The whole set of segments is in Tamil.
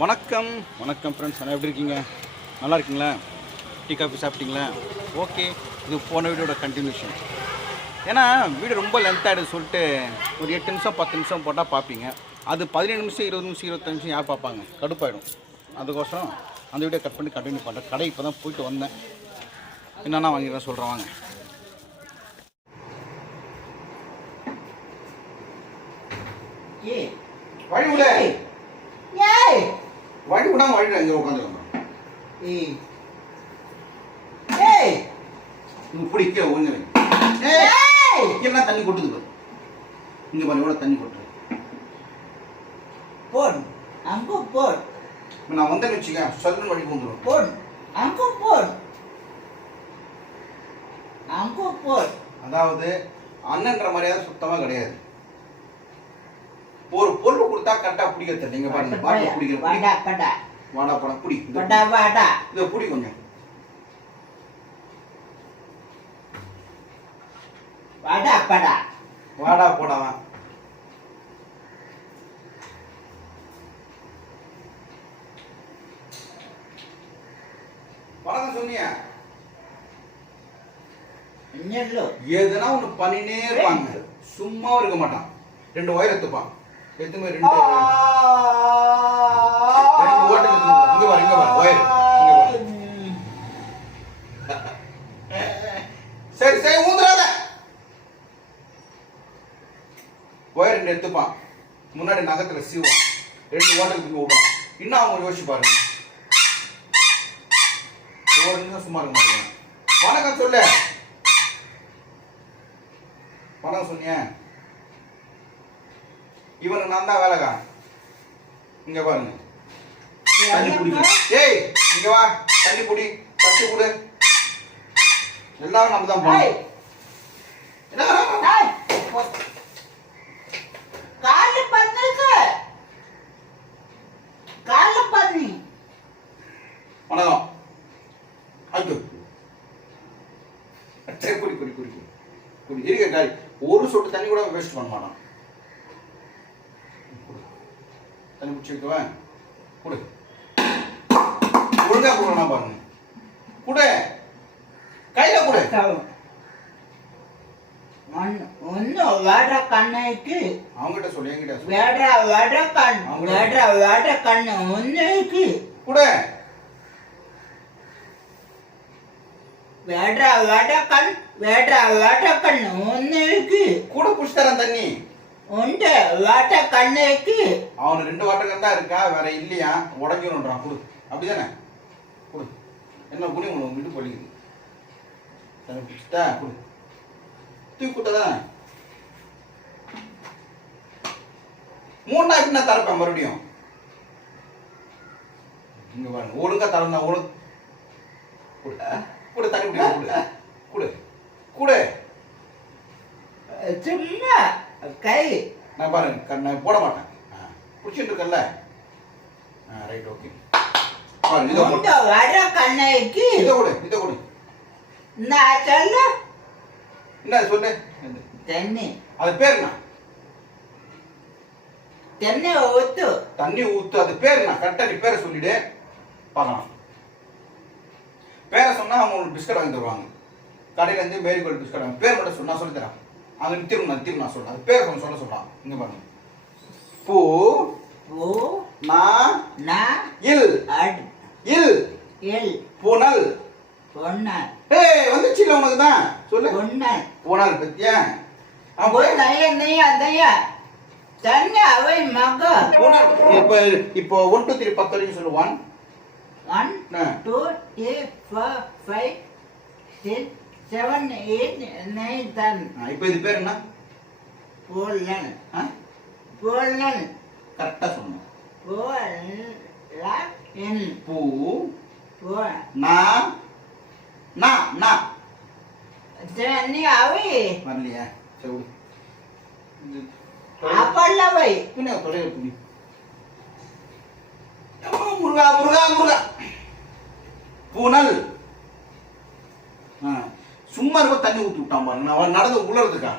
வணக்கம். வணக்கம் ஃப்ரெண்ட்ஸ் நல்லா எப்படி இருக்கீங்க? நல்லா இருக்கீங்களா? டீ காஃபி சாப்பிட்டீங்களா? ஓகே. இது போன வீடியோட கண்டினியூஷன் ஏன்னா வீடியோ ரொம்ப லென்த் ஆகிடுது சொல்லிட்டு ஒரு எட்டு நிமிஷம் பத்து நிமிஷம் போட்டால் பார்ப்பீங்க. அது பதினேழு நிமிஷம் இருபது நிமிஷம் இருபத்தஞ்சு நிமிஷம் யார் பார்ப்பாங்க? கடுப்பாயிடும். அதுக்கோசரம் அந்த வீடியோ கட் பண்ணி கண்டினியூ பண்ணுறேன் கடை இப்போ தான் போயிட்டு வந்தேன். என்னென்ன வாங்கிடுறேன் சொல்கிறேன் வாங்க. ஏய் வழி விட. ஏய். வழி விடாம வழி இங்கே உட்காந்துருக்கோம் ஏய்! ஏய் பிடிக்க ஒழுங்கு ஏய்! எல்லாம் தண்ணி கொட்டுது பாரு. இங்கே பாரு எவ்வளோ தண்ணி கொட்டுது. போன் அங்க போன் நான் வந்தேன்னு வச்சுக்க சதுரன் வழி வந்துடும் போன் அங்க போன் அங்க போன் அதாவது அண்ணன்ற மரியாதை சுத்தமாக கிடையாது. பொருள் கொடுத்தா கரெக்டாக பிடிக்க தெரியல நீங்க பாருங்க பாட்டில் பிடிக்கிற பிடி வாடா படா. வாடா பிடி இதை படா வாடா. இதை பிடி கொஞ்சம். வாடா படா. வாடா போடாவா வணக்கம் சொன்னியா எதுனா ஒன்று பண்ணினே இருப்பாங்க. சும்மாவும் இருக்க மாட்டான். ரெண்டு ஒயர் எடுத்துப்பான். எடுத்துமே ரெண்டு. ரெண்டு ஓட்டை இங்க பாரு இங்க பாரு ஒயர் இங்க பாரு. சரி சரி ஊந்துறாத. ஒயர் ரெண்டு எடுத்துப்பான். முன்னாடி நகத்துல சீவான் ரெண்டு ஓட்டை விடுவான். இன்னும் அவங்க யோசிச்சு பாருங்க. ஒரு நிமிஷம் சும்மா இருக்க மாட்டேங்க வணக்கம் சொல்லு. வணக்கம் சொன்னிய. இவனுக்கு நான் தான் வேலைக்காரன் இங்க பாருங்க. தண்ணி குடிக்க ஏய் இங்க வா. தண்ணி குடி தட்டு குடு. எல்லாரும் நம்ம தான் போகணும். வணக்கம். சரி குடி குடி குடி குடி. இருக்க ஒரு சொட்டு தண்ணி கூட வேஸ்ட் பண்ண மாட்டான் குடு. தண்ணி குடிச்சு வைக்கவன் குடு. ஒழுங்கா கொடுக்கணும் பாருங்க. குடு. கையில குடு. ஒன்னு வேட கண்ணுக்கு. அவங்ககிட்ட சொல்லு என்கிட்ட வேட வேட கண் வேட வேட கண்ணு ஒன்னுக்கு குடு. வேட வேட கண் வேட வேட கண்ணு ஒன்னுக்கு கூட புடிச்சு தரேன் தண்ணி. உண்டு வேட கண்ணுக்கு. அவனு ரெண்டு வாட்டகம் தான் இருக்கா வேற இல்லையா? உடஞ்சிடும்ன்றான் குடு. அப்படிதானே? குடு. என்ன குடி உனக்கு வீட்டு பொழிக்குது பிடிச்சிட்டா குடு. தூக்கி கொடுத்ததானே மூணு நாள் நான் தரப்பேன் மறுபடியும்? இங்க பாருங்க ஒழுங்கா தரந்தா ஒழுங்கு குடு. தண்ணி குடி. குடு. குடு. குடு சும்மா கை நான் பாருங்க கண்ணை போட மாட்டேன். பிடிச்சிட்டு இருக்கல்ல? ஆ ரைட் ஓகே பாருங்க இதை கொடு. கண்ணுக்கு. இதை கொடு இதை கொடு. நான் சொல்ல. என்ன சொல்லு? தண்ணி அது பேர் என்ன? தண்ணி ஊத்து. தண்ணி ஊத்து அது பேர் என்ன? கரெக்டாக நீ பேரை சொல்லிடு. பார்க்கலாம். பேரை சொன்னா அவங்க உங்களுக்கு பிஸ்கட் வாங்கி தருவாங்க. கடையில இருந்து மேரி கோல்டு பிஸ்கட் வாங்கி பேர் மட்டும் சொன்னா சொல்லி தரேன். அங்க திரும்ப திரும்ப நான் சொல்றேன். அது பேர் கொஞ்சம் சொல்ல சொல்றான். இங்க பாருங்க. பூ ஓ நா நா இல். At will. எல். புனல். பொன்னல் ஏய் வந்துச்சு இல்ல உனக்கு தான். சொல்லு. பொன்னல் புனல் பத்தியா? அவன் நைய அதைய தண்ணி அவை மக. புனல். இப்போ இப்போ ஒன் டூ த்ரீ பத்து வரைக்கும் சொல்லு. One one. Two three four five six seven eight nine ten. இப்போ இது பேர் என்ன? போலன் போலன் கரெக்டாக சொல்லணும் போலன் பூ. போ. நா. நா நா. தண்ணி அவை வரலையா. இது அப்பல்லவை. தொலைவில் துணி அம்மா, முருகா முருகா முருகா. பூனல் ஆ. சும்மா இருக்க தண்ணி ஊற்றி விட்டான் பாருங்க. நான் அவன் நடந்து உள்ளறதுக்கா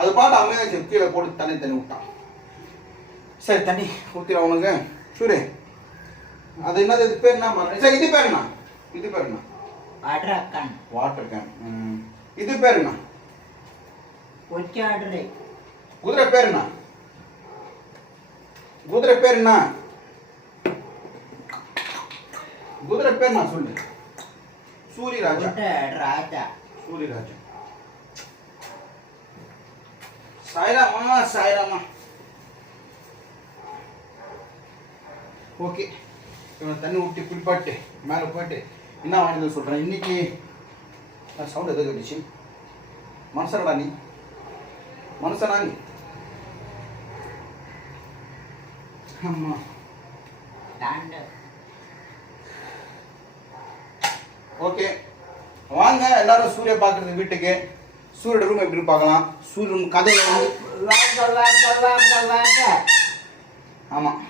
அது பாட்டு அமைதியாக கீழே போட்டு தண்ணி தண்ணி விட்டான். சரி தண்ணி ஊற்றிட உனக்கு. சூரிய அது என்னது? இது பேர் என்ன? சரி இது பேர் என்ன? இது பேர் என்ன? Adrakan. வாட்டர் கேன் இது பேர் என்ன. குதிரை பேர் என்ன? குதிரை பேர் என்ன? குதிரை பேர் என்ன? சொல்லு. சூரியராஜா. Uda Raja. சூரியராஜா. சாய்ராமா சாய்ராமா. ஓகே. இவனை தண்ணி ஊற்றி குளிப்பாட்டு மேலே போயிட்டு என்ன வாங்கிட்டு சொல்கிறேன் இன்னைக்கு சவுண்ட் எது கட்டிச்சு. மனுஷனடா நீ? மனுஷனா நீ? ஆமாம் ஓகே வாங்க எல்லாரும் சூரிய பார்க்குறது வீட்டுக்கு. சூரிய ரூம் எப்படி பார்க்கலாம். சூரிய ரூம் waga. ஆமாம்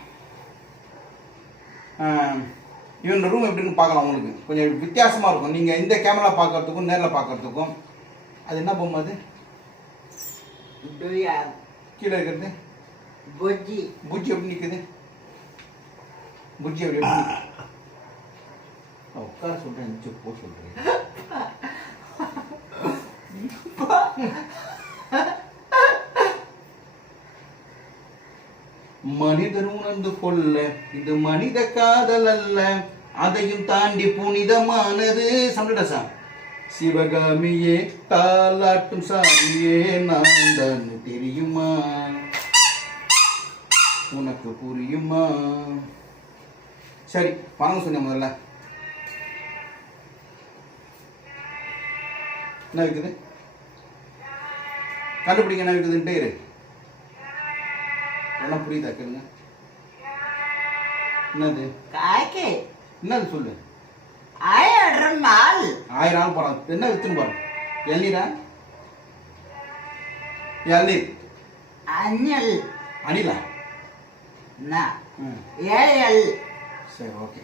இவன் ரூம் எப்படின்னு பார்க்கலாம் உங்களுக்கு. கொஞ்சம் வித்தியாசமாக இருக்கும். நீங்கள் இந்த கேமரா பார்க்கறதுக்கும் நேரில் பார்க்கறதுக்கும். அது என்ன பொம்மை அது. கீழே இருக்கிறது. Buji. புஜ்ஜி எப்படி நிற்குது புஜ்ஜி எப்படி? நான் உட்கார சொல்கிறேன் நிச்சு போ சொல்கிறேன் மனிதன் உணர்ந்து கொள்ள இது மனித காதல் அல்ல. அதையும் தாண்டி புனிதமானது. சம்டா சிவகாமியே தாலாட்டும் சாமியே நான் தான் தெரியுமா? உனக்கு புரியுமா? சரி பணம் சொன்ன முதல்ல. என்ன விற்குது கண்டுபிடிங்க என்ன விற்குதுன்ட்டே இரு. என்ன புரியுதா கேளுங்க. என்னது? Kaki. என்னது சொல்லு? Air mal. ஆயிரம் ஆள் போகிறான் என்ன வித்துன்னு இளநீரா இளநீர் Anyal. அணிலா. Na. ம். Yayal. சரி ஓகே.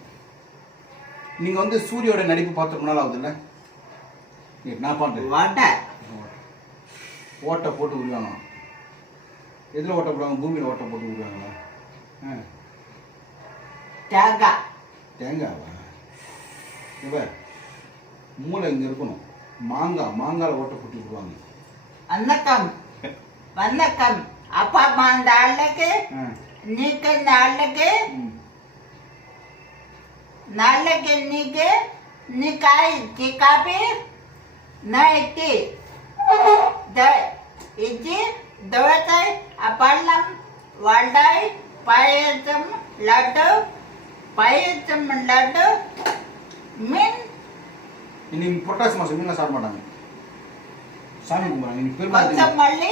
நீங்கள் வந்து சூரியோட நடிப்பு பார்த்து ரொம்ப நாள் ஆகுதுல்ல? என்ன பண்ணுறது Vada. ஓட்டை போட்டு உருவாங்க எதில் ஓட்டை போடுவாங்க பூமியில் ஓட்டை போட்டு உருவாங்களா ஆ Jaga. தேங்காவா மூளை இங்கே இருக்கணும் மாங்காய் மாங்காயில் ஓட்டை போட்டு விடுவாங்க Anakam. Anakam. Apa mandalake? ஆ Nika nalake? ம் Nalake nike? Nikai tikapi? Naiti. Da. Iji. Dawatai. Apalam. Waldai. Payasam. Laddu. Payasam laddu. Min. இன்னைக்கு புரட்டாசி மாதம் மீன்லாம் சாப்பிட மாட்டாங்க சாமி கும்பிட்றாங்க இன்னைக்கு பெருமாள்.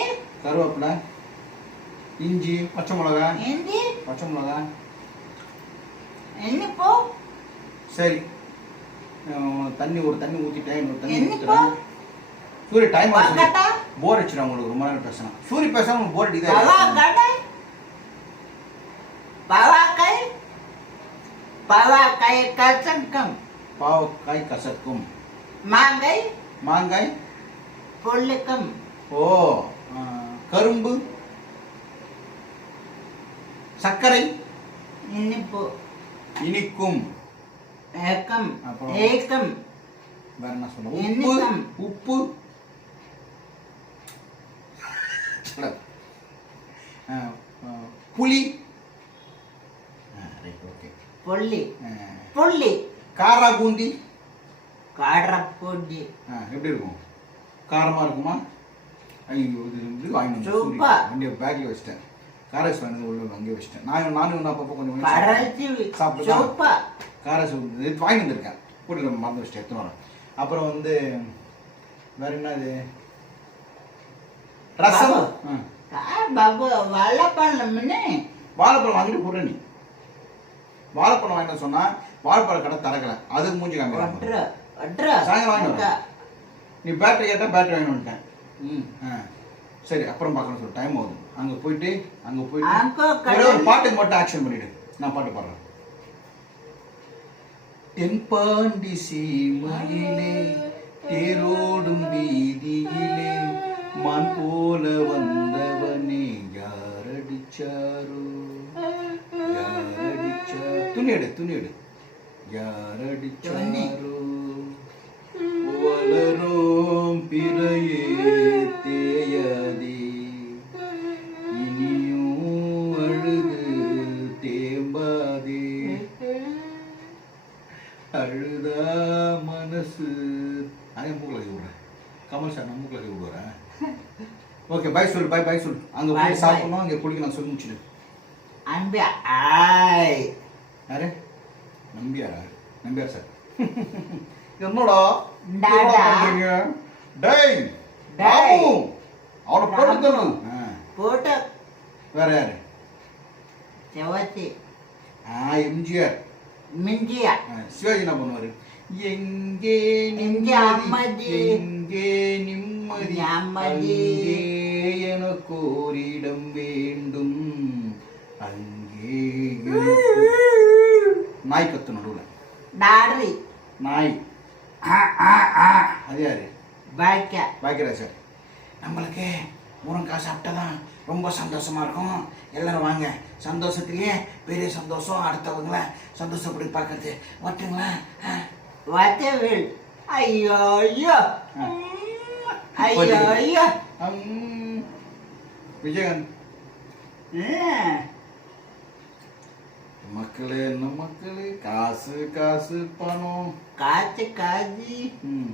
கருவேப்பிலை இஞ்சி பச்சை மிளகா Indi. பச்சை மிளகா Inipo. சரி தண்ணி ஒரு தண்ணி ஊற்றிட்டேன் இன்னொரு தண்ணி சூரிய டைம் Wakata. போர் அடிச்சிடும் உங்களுக்கு ரொம்ப நேரம் பேசணும் சூரிய உங்களுக்கு போர் அடிக்குதா. Bawa kai kasangkam. பாவக்காய் கசக்கும் Mangai. மாங்காய் Pulikam. ஓ கரும்பு சர்க்கரை Inipo. இனிக்கும் அப்புறம்? Ekam. வேற என்ன சொல்ல உப்பு. உப்பு புளி ஓகே Pulli. Pulli. காரா பூந்தி Kadrapudi. ஆ, எப்படி இருக்கும் காரமாக இருக்குமா ஐயோ இது வாங்கிட்டு பேக்கில் வச்சிட்டேன் காரஸ் வாங்கினது உள்ள அங்கேயே வச்சிட்டேன் நான் நானும் நான் அப்பப்போ கொஞ்சம். Sopa. காரஸ் இது வாங்கி வந்திருக்கேன் கூட்டில் மறந்து வச்சிட்டேன் எடுத்துன்னு வரேன் அப்புறம் வந்து வேற ரசம் babu. Walapalam ni. வாழைப்பழம் வாங்கிட்டு போடுற நீ வாழைப்பழம் வாங்கிட்டு சொன்னா வாழைப்பழம் கடை திறக்கல அதுக்கு மூஞ்சி. Odra. சாயங்காலம் வாங்கிட்டு. நீ பேட்டரி கேட்டால் பேட்டரி வாங்கி வந்துட்டேன் ம் ஆ சரி அப்புறம் பார்க்கலாம் சொல்லு டைம் ஆகுது. அங்கே போயிட்டு அங்கே போயிட்டு ஒரே. பாட்டுக்கு மட்டும் ஆக்ஷன் பண்ணிடு. நான் பாட்டு பாடுறேன். தென்பாண்டி சீமையிலே தேரோடும் வீதியிலே மான் போல வந்தவனே யாரடிச்சாரோ? யாரடிச்சா துணி எடு துணி எடு. யாரடிச்சாரோ? வளரும் பிறையே பாய் சொல்லு பாய் பாய் சொல்லு. அங்கே போய். சாப்பிடணும் அங்கே நான் சொல்லி முடிச்சிடு. அன்பு ஆய். யாரு? நம்பியாரா? நம்பியார் சார் என்னடா? டேய். பாபு. அவனை போட்டு தரணும் போட்டோ. வேற யாரு? செவத்தி ஆ எம்ஜிஆர். மிஞ்சியா ஆ, சிவாஜி என்ன பண்ணுவாரு? எங்கே நிம்மதி? எங்கே நிம்மதி? நிம்மதி? அங்கே எனக்கு ஓரிடம் வேண்டும். அங்கே நாய் கத்து நடுவுல. டாரி நாய். ஆ ஆ ஆ. அது யாரு? பாக்கியராஜ் சார் நம்மளுக்கு முருங்காய் சாப்பிட்டா தான் ரொம்ப சந்தோஷமா இருக்கும். எல்லாரும் வாங்க. சந்தோஷத்துலயே பெரிய சந்தோஷம். அடுத்தவங்கள சந்தோஷப்படி பார்க்கறது. மட்டுங்களா வத்தவில் ஐயோ ஐயோ. ஐயோ ஐயோ விஜயகாந்த் மக்களே என்ன மக்களே காசு காசு பணம் காதி ம்.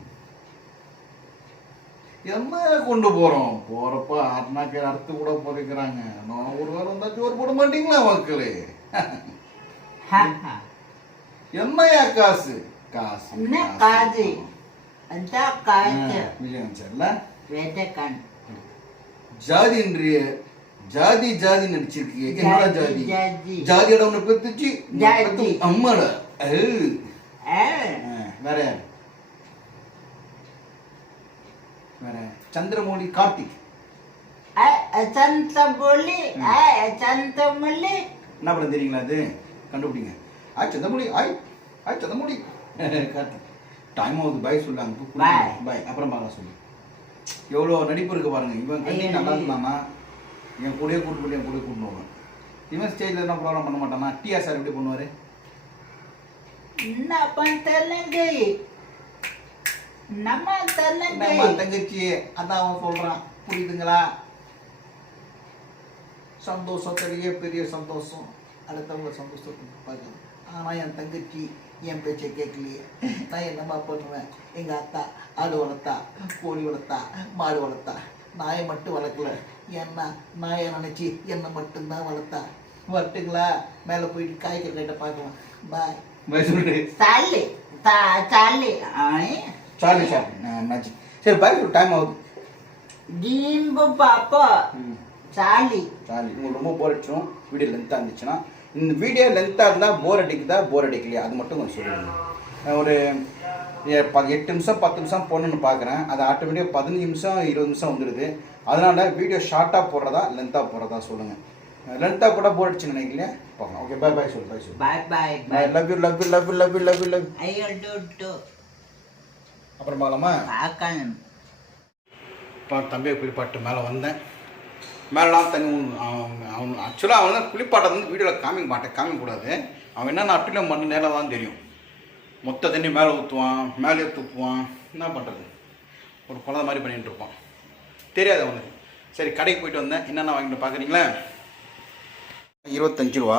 என்ன கொண்டு போறோம் போறப்ப அருணாக்கு அறுத்து கூட புதைக்கிறாங்க நான் ஒரு வாரம் வந்தா சோறு போட மாட்டீங்களா மக்களே என்னையா காசு காசு காத்து விஜயகாந்த் சார்ல. ஜாதி இன்றைய ஜாதி ஜாதி நடிச்சிருக்கீங்க என்னடா ஜாதி? ஜாதி. ஜாதியோட ஒண்ணு பெத்துச்சு அம்மாடா. வேற? வேற சந்திரமௌலி கார்த்திக். ஆ, சந்தமுள்ளி என்ன படம் தெரியுங்களா அது? கண்டுபிடிங்க. ஆய் சந்திரமௌலி ஆய் ஆய் சந்திரமௌலி கார்த்திக். டைம் ஆகுது. பாய் சொல்லாங்க Bye. பாய் அப்புறம் பார்க்கலாம் சொல்லு. எவ்வளோ நடிப்பு இருக்கு பாருங்க. இவன் ஐயோ. நல்லா இருந்தானா என் கூடயே கூட்டு போய் என் கூட கூட்டு போவேன் இவன் ஸ்டேஜில் என்ன ப்ரோக்ராம் பண்ண மாட்டானா? டிஆர் சார் எப்படி பண்ணுவார்? நம்ம தங்கச்சி. அதான் அவன் சொல்றான். புரியுதுங்களா? சந்தோஷத்திலேயே பெரிய சந்தோஷம். அடுத்தவங்க சந்தோஷத்துக்கு பார்க்கணும் ஆனால் என் தங்கச்சி என் பேச்சை கேட்கலையே. நான் என்னம்மா பண்ணுவேன்? எங்கள் அத்தா ஆடு வளர்த்தா கோழி வளர்த்தா மாடு வளர்த்தா. நாயை மட்டும் வளர்க்கல. என்ன? நாயை நினச்சி என்னை மட்டும்தான் வளர்த்தா? வரட்டுங்களா? மேலே போயிட்டு காய்கறி ரேட்டை பார்க்கலாம். பாய் சாலி தா சாலி சார்லி சார் என்னாச்சு? சரி பாய் டைம் ஆகுது. டீம்பு பாப்பா. ம். சாலி சாரி உங்களுக்கு ரொம்ப போர் அடிச்சிடும் வீடியோ லென்த்தாக இருந்துச்சுன்னா இந்த வீடியோ லென்த்தாக இருந்தால் போர் அடிக்குதா? போர் அடிக்கலையா? அது மட்டும் கொஞ்சம் சொல்லிடுங்க. நான் ஒரு எட்டு நிமிஷம் பத்து நிமிஷம் போடணும்னு பார்க்குறேன் அது ஆட்டோமேட்டிக்காக பதினஞ்சு நிமிஷம் இருபது நிமிஷம் வந்துடுது அதனால் வீடியோ ஷார்ட்டாக போடுறதா லென்த்தாக போடுறதா சொல்லுங்கள் லென்த்தாக போட்டால் போர் அடிச்சு நினைக்கலையா? பார்க்கலாம். ஓகே பை பை சொல்லு பை சொல்லு. Bye bye bye bye love you love you love you love you love you love ஐயோ டு டு. அப்புறம் பார்க்கலாமா. பார்க்கணும் இப்போ தம்பியை குளிப்பாட்டு மேலே வந்தேன். மேலாம் தண்ணி அவன் ஆக்சுவலாக அவன் தான் குளிப்பாட்டை வந்து வீடியோவில் காமிக்க மாட்டேன் காமிக்கக்கூடாது அவன் என்னென்ன அட்டிலும் பண்ண நேரம் தான் தெரியும். மொத்த தண்ணி மேலே ஊற்றுவான் மேலே தூக்குவான். என்ன பண்ணுறது ஒரு குழந்த மாதிரி பண்ணிகிட்டு இருப்பான். தெரியாது அவனுக்கு. சரி கடைக்கு போயிட்டு வந்தேன். என்னென்ன வாங்கிட்டு பார்க்குறீங்களா இருபத்தஞ்சி ரூபா.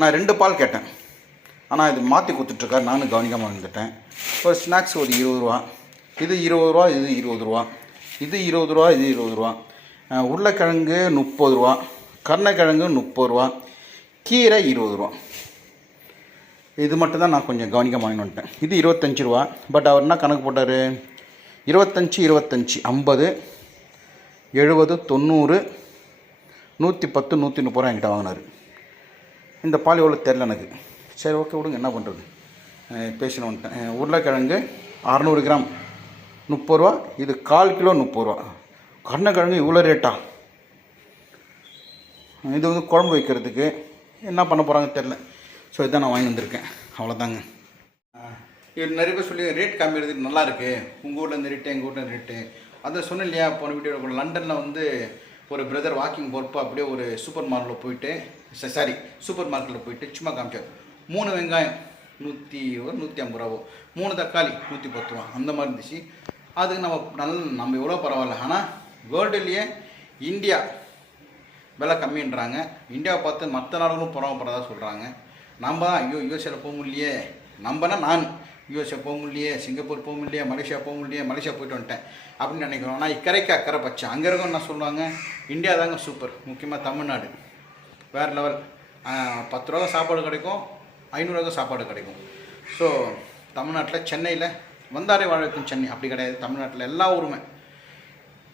நான் ரெண்டு பால் கேட்டேன். ஆனால் இது மாற்றி கொடுத்துட்ருக்காரு. நானும் கவனிக்காமல் வந்துட்டேன். ஒரு ஸ்நாக்ஸ் ஒரு இருபது ரூபா. இது இருபது ரூபா இது இருபது ரூபா. இது இருபது ரூபா இது இருபது ரூபா. உருளைக்கிழங்கு முப்பது ரூபா. கருணைக்கிழங்கு முப்பது ரூபா கீரை இருபது ரூபா. இது மட்டும் தான் நான் கொஞ்சம் கவனிக்க வாங்கினுட்டேன் வந்துட்டேன். இது இருபத்தஞ்சி ரூபா பட் அவர் என்ன கணக்கு போட்டார்? இருபத்தஞ்சி இருபத்தஞ்சி ஐம்பது எழுபது தொண்ணூறு நூற்றி பத்து நூற்றி முப்பது ரூபா என்கிட்ட வாங்கினார். இந்த பால் எவ்வளோ தெரில எனக்கு. சரி ஓகே விடுங்க என்ன பண்ணுறது பேசின வந்துட்டேன். உருளைக்கிழங்கு அறநூறு கிராம் முப்பது ரூபா இது கால் கிலோ முப்பது ரூபா. கருணக்கிழங்கு இவ்வளோ ரேட்டா இது வந்து குழம்பு வைக்கிறதுக்கு என்ன பண்ண போகிறாங்கன்னு தெரில ஸோ இதான் நான் வாங்கி வந்திருக்கேன். அவ்வளோதாங்க இது நிறைய பேர் சொல்லி ரேட் கம்மிடுறதுக்கு நல்லாயிருக்கு உங்கள் ஊரில் இந்த ரேட்டு எங்கள் ஊரில் இந்த ரேட்டு அதை சொன்னேன் இல்லையா போன வீடியோவில் கூட. லண்டனில் வந்து ஒரு பிரதர் வாக்கிங் போகிறப்போ அப்படியே ஒரு சூப்பர் மார்க்கெட்டில் போயிட்டு சாரி சூப்பர் மார்க்கெட்டில் போயிட்டு சும்மா காமிச்சார். மூணு வெங்காயம் நூற்றி ஒரு நூற்றி ஐம்பது ரூபாவோ மூணு தக்காளி நூற்றி பத்து ரூபா. அந்த மாதிரி இருந்துச்சு. அதுக்கு நம்ம நல்ல நம்ம எவ்வளோ பரவாயில்ல. ஆனால் வேர்ல்டுலேயே இந்தியா விலை கம்மின்றாங்க. இந்தியாவை பார்த்து மற்ற நாடுகளும் பொறாமப்படுறதா சொல்கிறாங்க நம்ம தான் ஐயோ யூஎஸ்ஏல போக முடியலையே. நம்பனா நான் யூஎஸ்ஏ போக முடியலையே சிங்கப்பூர் போக முடியலையே மலேசியா போக முடியலையே மலேசியா போயிட்டு வந்துட்டேன் அப்படின்னு நினைக்கிறோம். ஆனால் இக்கரைக்கு அக்கறை பச்சை. அங்கே இருக்கவங்க என்ன சொல்லுவாங்க? இந்தியா தாங்க சூப்பர் முக்கியமாக தமிழ்நாடு. வேறு லெவல் பத்து ரூபா சாப்பாடு கிடைக்கும் ஐநூறுரூவா சாப்பாடு கிடைக்கும். ஸோ தமிழ்நாட்டில் சென்னையில் வந்தாரே வாழ வைக்கும் சென்னை. அப்படி கிடையாது. தமிழ்நாட்டில் எல்லா ஊருமே.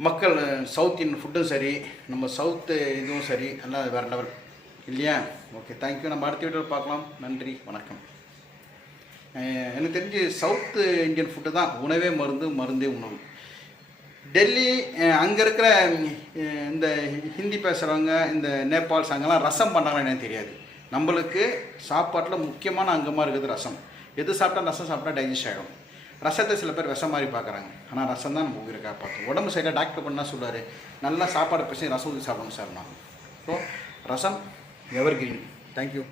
மக்கள் சவுத் இன் ஃபுட்டும் சரி நம்ம சவுத்து இதுவும் சரி எல்லாம் வேறு லெவல் இல்லையா? ஓகே தேங்க்யூ நம்ம அடுத்த வீடியோவில் பார்க்கலாம். நன்றி வணக்கம். எனக்கு தெரிஞ்சு சவுத்து இந்தியன் ஃபுட்டு தான் உணவே மருந்து மருந்தே உணவு. டெல்லி அங்கே இருக்கிற இந்த ஹிந்தி பேசுகிறவங்க இந்த நேபாள்ஸ் அங்கெல்லாம் ரசம் பண்ணுறாங்கன்னு எனக்கு தெரியாது. நம்மளுக்கு சாப்பாட்டில் முக்கியமான அங்கமாக இருக்குது ரசம். எது சாப்பிட்டா ரசம் சாப்பிட்டா டைஜஸ்ட் ஆகிடும் ரசத்தை சில பேர் விஷம் மாதிரி பார்க்குறாங்க. ஆனால் ரசம் தான் நம்ம உயிரை காப்பாற்றும் உடம்பு சரியாக டாக்டர் பண்ணால் சொல்லுவார் நல்லா சாப்பாடு பிரச்சனை ரசம் ஊற்றி சாப்பிடுங்க சார் நான் so rasam evergreen thank you